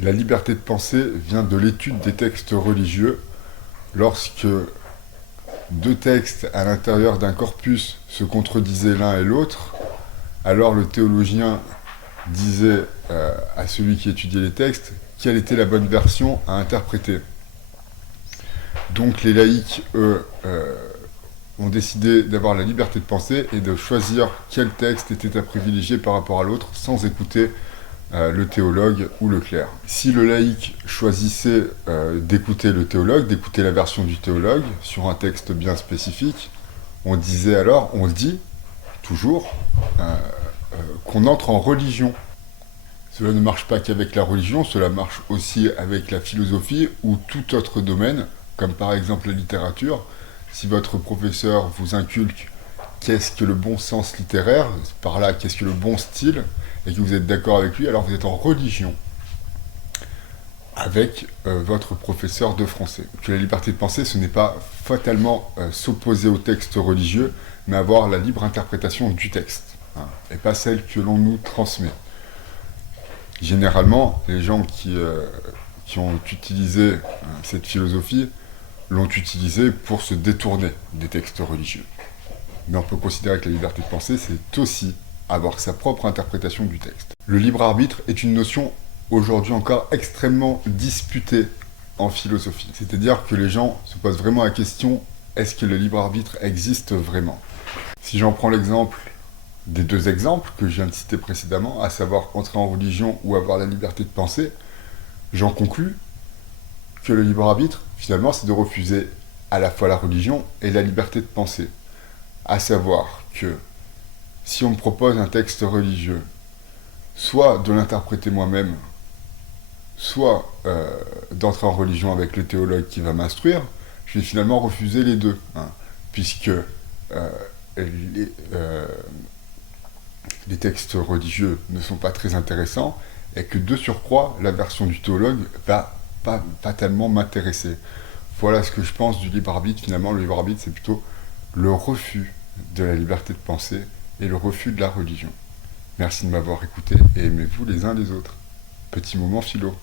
La liberté de penser vient de l'étude des textes religieux. Lorsque deux textes à l'intérieur d'un corpus se contredisaient l'un et l'autre, alors le théologien disait à celui qui étudiait les textes quelle était la bonne version à interpréter. Donc les laïcs, eux, ont décidé d'avoir la liberté de penser et de choisir quel texte était à privilégier par rapport à l'autre sans écouter le théologue ou le clerc. Si le laïc choisissait d'écouter le théologue, d'écouter la version du théologue sur un texte bien spécifique, on disait alors, on dit toujours qu'on entre en religion. Cela ne marche pas qu'avec la religion, cela marche aussi avec la philosophie ou tout autre domaine, comme par exemple la littérature. Si votre professeur vous inculque qu'est-ce que le bon sens littéraire, par là qu'est-ce que le bon style, et que vous êtes d'accord avec lui, alors vous êtes en religion avec votre professeur de français. Que la liberté de penser, ce n'est pas fatalement s'opposer au texte religieux, mais avoir la libre interprétation du texte, hein, et pas celle que l'on nous transmet. Généralement, les gens qui ont utilisé cette philosophie l'ont utilisée pour se détourner des textes religieux. Mais on peut considérer que la liberté de penser, c'est aussi avoir sa propre interprétation du texte. Le libre arbitre est une notion aujourd'hui encore extrêmement disputée en philosophie. C'est-à-dire que les gens se posent vraiment la question, est-ce que le libre arbitre existe vraiment? Si j'en prends l'exemple des deux exemples que je viens de citer précédemment, à savoir entrer en religion ou avoir la liberté de penser, j'en conclus que le libre arbitre, finalement, c'est de refuser à la fois la religion et la liberté de penser. À savoir que si on me propose un texte religieux, soit de l'interpréter moi-même, soit d'entrer en religion avec le théologue qui va m'instruire, je vais finalement refuser les deux, hein, puisque les, les textes religieux ne sont pas très intéressants, et que de surcroît, la version du théologue va pas tellement m'intéresser. Voilà ce que je pense du libre arbitre. Finalement, le libre arbitre, c'est plutôt le refus de la liberté de penser et le refus de la religion. Merci de m'avoir écouté et aimez-vous les uns les autres. Petit moment philo.